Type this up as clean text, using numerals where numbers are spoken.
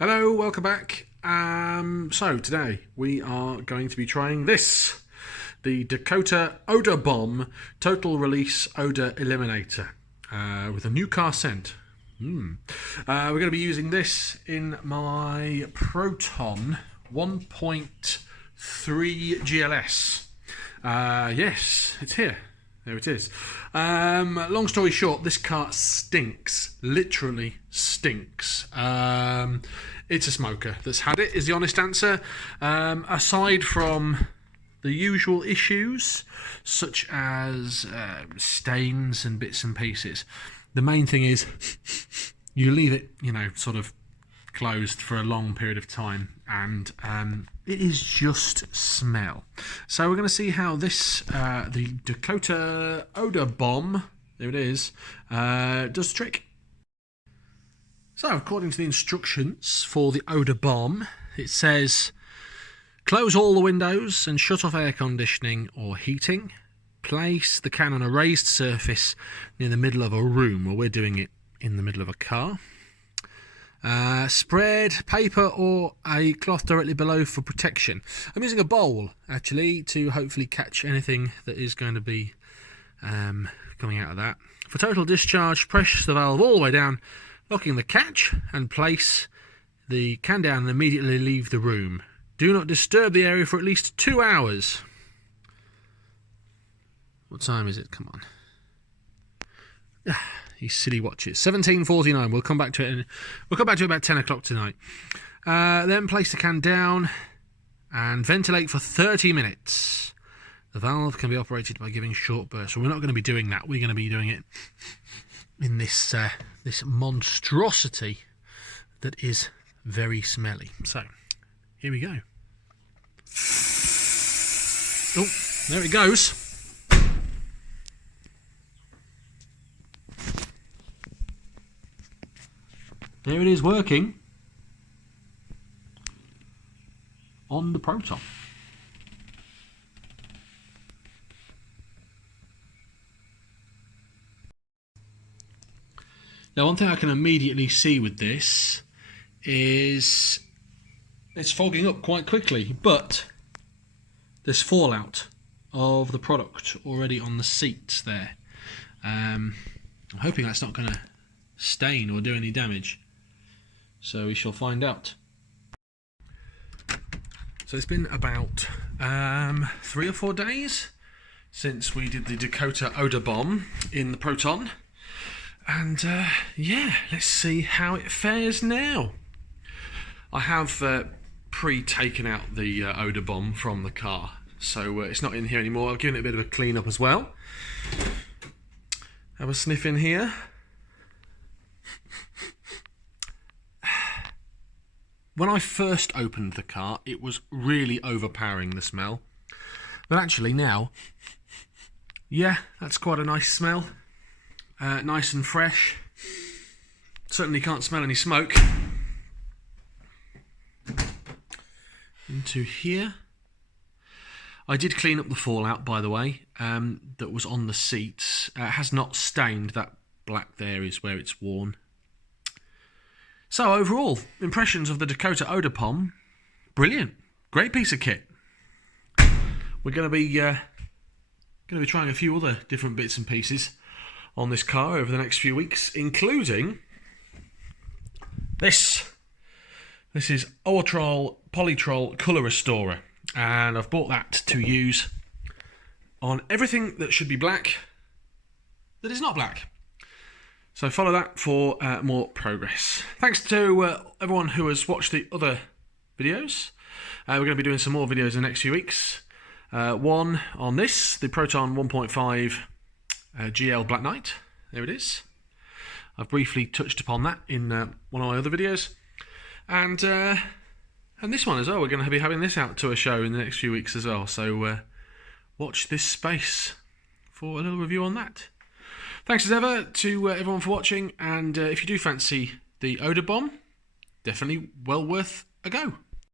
Hello, welcome back. So today we are going to be trying this, the Dakota Odour Bomb Total Release Odour Eliminator with a new car scent. We're going to be using this in my Proton 1.3 GLS. Yes, it's here. There it is. Long story short, this car stinks. Literally stinks. It's a smoker that's had it, is the honest answer. Aside from the usual issues, such as stains and bits and pieces, the main thing is you leave it, sort of closed for a long period of time, and it is just smell. So we're going to see how this, the Dakota Odour Bomb, there it is, does the trick. So according to the instructions for the Odour Bomb, it says close all the windows and shut off air conditioning or heating. Place the can on a raised surface near the middle of a room. Well, we're doing it in the middle of a car. Spread paper or a cloth directly below for protection. I'm using a bowl, actually, to hopefully catch anything that is going to be coming out of that. For total discharge, press the valve all the way down, locking the catch, and place the can down and immediately leave the room. Do not disturb the area for at least 2 hours. What time is it? Come on. These silly watches. 17:49. We'll come back to it. We'll come back to it about 10 o'clock tonight. Then place the can down and ventilate for 30 minutes. The valve can be operated by giving short bursts. So we're not going to be doing that. We're going to be doing it in this this monstrosity that is very smelly. So here we go. Oh, there it goes. There it is, working on the Proton. Now, one thing I can immediately see with this is it's fogging up quite quickly, but there's fallout of the product already on the seats there. I'm hoping that's not going to stain or do any damage. So we shall find out. So it's been about 3 or 4 days since we did the Dakota Odour Bomb in the Proton. And yeah, let's see how it fares now. I have pre-taken out the Odour Bomb from the car, so it's not in here anymore. I've given it a bit of a clean up as well. Have a sniff in here. When I first opened the car, it was really overpowering, the smell. But actually now, yeah, that's quite a nice smell. Nice and fresh. Certainly can't smell any smoke. Into here. I did clean up the fallout, by the way, that was on the seats. It has not stained. That black there is where it's worn. So overall, impressions of the Dakota Odour Bomb, brilliant, great piece of kit. We're going to be trying a few other different bits and pieces on this car over the next few weeks, including this. This is Polytrol Colour Restorer, and I've bought that to use on everything that should be black that is not black. So follow that for more progress. Thanks to everyone who has watched the other videos. We're going to be doing some more videos in the next few weeks. One on this, the Proton 1.5 GL Black Knight. There it is. I've briefly touched upon that in one of my other videos. And this one as well. We're going to be having this out to a show in the next few weeks as well. So watch this space for a little review on that. Thanks as ever to everyone for watching, and if you do fancy the Odour Bomb, definitely well worth a go.